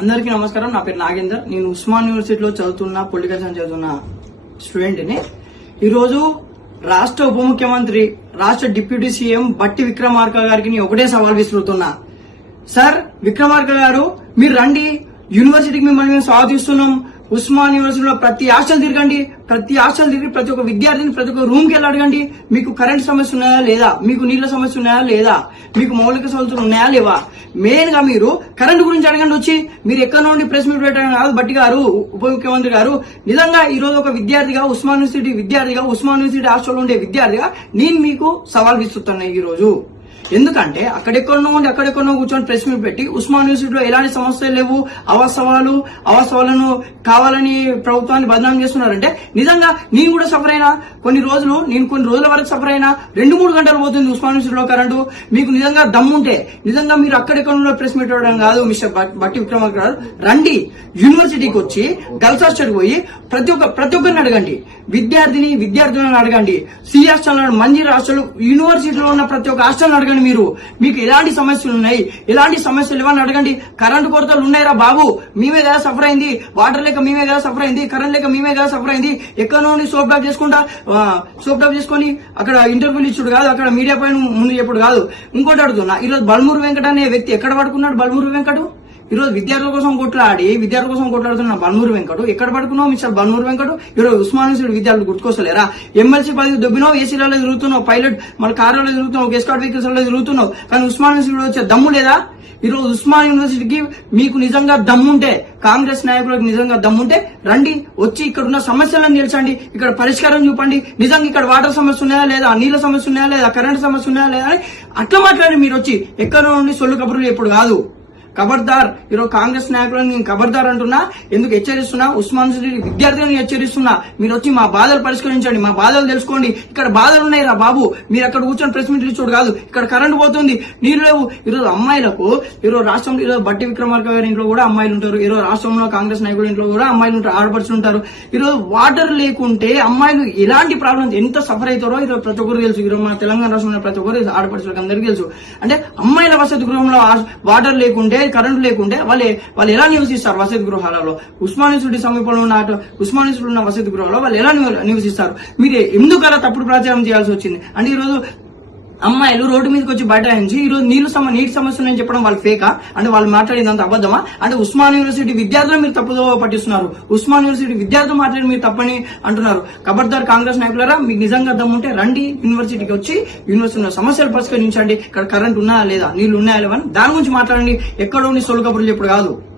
అందరికీ నమస్కారం. నా పేరు నాగేందర్. నేను ఉస్మాన్ యూనివర్సిటీలో చదువుతున్న పొలిటికల్ సైన్స్ చదువుతున్న స్టూడెంట్ని. ఈరోజు రాష్ట్ర ఉప ముఖ్యమంత్రి రాష్ట్ర డిప్యూటీ సీఎం బట్టి విక్రమార్క గారికి నేను ఒకటే సవాల్ విసురుతున్నా. సార్ విక్రమార్క గారు మీరు రండి. యూనివర్సిటీకి మిమ్మల్ని మేము స్వాగతిస్తున్నాం. ఉస్మాన్ యూనివర్సిటీలో ప్రతి హాస్టల్ తిరగండి ప్రతి హాస్టల్ తిరిగి ప్రతి ఒక్క విద్యార్థిని ప్రతి ఒక్క రూమ్కి వెళ్ళి అడగండి మీకు కరెంట్ సమస్య ఉన్నాయా లేదా మీకు నీళ్ళ సమస్య ఉన్నాయా లేదా మీకు మౌలిక సమస్యలు ఉన్నాయా లేవా? మెయిన్గా మీరు కరెంట్ గురించి అడగండి వచ్చి మీరు ఎక్కడ నుండి ప్రెస్ మీట్ పెట్టడం కాదు బట్టి గారు ఉప ముఖ్యమంత్రి గారు నిజంగా ఈ రోజు ఒక విద్యార్థిగా ఉస్మాన్ యూనివర్సిటీ విద్యార్థిగా ఉస్మాన్ యూనివర్సిటీ హాస్టల్లో ఉండే విద్యార్థిగా నేను మీకు సవాల్ విస్తున్నాను ఈ రోజు. ఎందుకంటే అక్కడెక్కడో ఉండి అక్కడెక్కడో కూర్చొని ప్రెస్ మీట్ పెట్టి ఉస్మాన్ యూనివర్సిటీలో ఎలాంటి సమస్యలు లేవు అవాస్తవాలు అవాస్తవాలను కావాలని ప్రభుత్వాన్ని బదనాం చేస్తున్నారంటే నిజంగా నేను కూడా సఫర్ అయినా కొన్ని రోజులు నేను కొన్ని రోజుల వరకు సఫర్ అయినా రెండు మూడు గంటలు పోతుంది ఉస్మాన్ యూనివర్సిటీలో కరెంటు. మీకు నిజంగా దమ్ముంటే నిజంగా మీరు అక్కడెక్కడ ప్రెస్ మీట్ ఇవ్వడం కాదు మిస్టర్ బట్టి విక్రమార్క రండి యూనివర్సిటీకి వచ్చి గర్ల్స్ హాస్టల్ పోయి ప్రతి ఒక్క ప్రతి ఒక్కరిని అడగండి. విద్యార్థిని విద్యార్థులను అడగండి. సి హాస్టల్ మంజీర్ హాస్టల్ యూనివర్సిటీలో ఉన్న ప్రతి ఒక్క హాస్టల్ అడగండి మీరు. మీకు ఎలాంటి సమస్యలు ఉన్నాయి? ఎలాంటి సమస్యలు ఇవ్వని అడగండి. కరెంటు కొరతలు ఉన్నాయిరా బాబు. మేమే కదా సఫర్ అయింది? వాటర్ లేక మేమే కదా సఫర్ అయింది? కరెంట్ లేక మేమే కదా సఫర్ అయింది? ఎక్కడ నుండి సోప్ డాప్ చేసుకుంటా? సోప్ డాప్ చేసుకొని అక్కడ ఇంటర్వ్యూలు ఇచ్చుడు కాదు. అక్కడ మీడియా పైన ముందు చెప్పుడు కాదు. ఇంకోటి అడుగుతున్నా. ఈరోజు బల్మూరు వెంకట అనే వ్యక్తి ఎక్కడ పడుకున్నాడు? బల్మూరు వెంకటు? ఈరోజు విద్యార్థుల కోసం కొట్లాడి విద్యార్థుల కోసం కొట్లాడుతున్న బన్మూరు వెంకటు. ఎక్కడ పడుకున్నావు మిస్టర్ బల్మూరు వెంకటు? ఈరోజు ఉస్మాన్ యూనివర్సిటీ విద్యార్థులు గుర్తుకొస్తలేరా? ఎమ్మెల్సీ పదవి దొబ్బినావు ఏసీలలో తిరుగుతున్నావు పైలట్ మన కార్లలో తిరుగుతున్నావు గెస్ట్ వెహికల్స్లో తిరుగుతున్నావు కానీ ఉస్మాన్ యూనివర్సిటీ వచ్చే దమ్ము లేదా? ఈరోజు ఉస్మాన్ యూనివర్సిటీకి మీకు నిజంగా దమ్ముంటే కాంగ్రెస్ నాయకులకు నిజంగా దమ్ముంటే రండి వచ్చి ఇక్కడ ఉన్న సమస్యలను నిలిచండి ఇక్కడ పరిష్కారం చూపండి. నిజంగా ఇక్కడ వాటర్ సమస్య ఉన్నాయా లేదా? నీళ్ళ సమస్య ఉన్నాయా లేదా? కరెంట్ సమస్య ఉన్నాయా లేదా అని అట్లా మాట్లాడి మీరు వచ్చి ఎక్కడ నుండి సొల్లు కబుర్లు ఎప్పుడు కాదు. ఖబర్దార్ ఈరోజు కాంగ్రెస్ నాయకులను నేను ఖబర్దార్ అంటున్నా. ఎందుకు హెచ్చరిస్తున్నా? ఉస్మాన్ యూనివర్సిటీ విద్యార్థులను హెచ్చరిస్తున్నా. మీరు వచ్చి మా బాధలు పరిష్కరించండి మా బాధలు తెలుసుకోండి. ఇక్కడ బాధలు ఉన్నాయి రా బాబు. మీరు అక్కడ కూర్చొని ప్రెస్ మీట్లు ఇచ్చుడు కాదు. ఇక్కడ కరెంట్ పోతుంది. నీళ్ళు లేవు. ఈరోజు అమ్మాయిలకు ఈరోజు రాష్ట్రంలో ఈరోజు బట్టి విక్రమార్క గారి ఇంట్లో కూడా అమ్మాయిలు ఉంటారు. ఈరోజు రాష్ట్రంలో కాంగ్రెస్ నాయకుల ఇంట్లో కూడా అమ్మాయిలు ఉంటారు ఆడపడుచులు ఉంటారు. ఈరోజు వాటర్ లేకుంటే అమ్మాయిలు ఎలాంటి ప్రాబ్లమ్స్ ఎంత సఫర్ అవుతారో ఈరోజు ప్రతి ఒక్కరు తెలుసు. ఈరోజు మన తెలంగాణ రాష్ట్రంలో ప్రతి ఒక్కరు తెలుసు, ఆడపడుచులకు అందరికీ తెలుసు. అంటే అమ్మాయిల వసతి గృహంలో వాటర్ లేకుంటే కరెంటు లేకుంటే వాళ్ళు వాళ్ళు ఎలా నివసిస్తారు వసతి గృహాలలో ఉస్మానిసుడి సమీపంలో ఉన్న అటు ఉన్న వసతి గృహాలలో వాళ్ళు ఎలా నివసిస్తారు? మీరు ఎందుకు అలా తప్పుడు ప్రచారం చేయాల్సి వచ్చింది? అంటే ఈరోజు రోజు అమ్మాయిలు రోడ్డు మీదకి వచ్చి బైఠాయించి ఈ రోజు నీళ్ళు సమ నీటి సమస్య నేను చెప్పడం వాళ్ళు ఫేకా? అంటే వాళ్ళు మాట్లాడినంత అబద్ధమా? అంటే ఉస్మాన్ యూనివర్సిటీ విద్యార్థులు మీరు తప్పుదో పట్టిస్తున్నారు. ఉస్మాన్ యూనివర్సిటీ విద్యార్థులు మాట్లాడి మీరు తప్పని అంటున్నారు. ఖబర్దార్ కాంగ్రెస్ నాయకులారా మీకు నిజంగా దమ్ముంటే రండి యూనివర్సిటీకి వచ్చి యూనివర్సిటీ సమస్యలు పరిష్కరించండి. ఇక్కడ కరెంట్ ఉన్నాయా లేదా నీళ్ళు ఉన్నాయా లేవని దాని గురించి మాట్లాడండి. ఎక్కడో నీ సొలు కబుర్లు చెప్పుడు కాదు.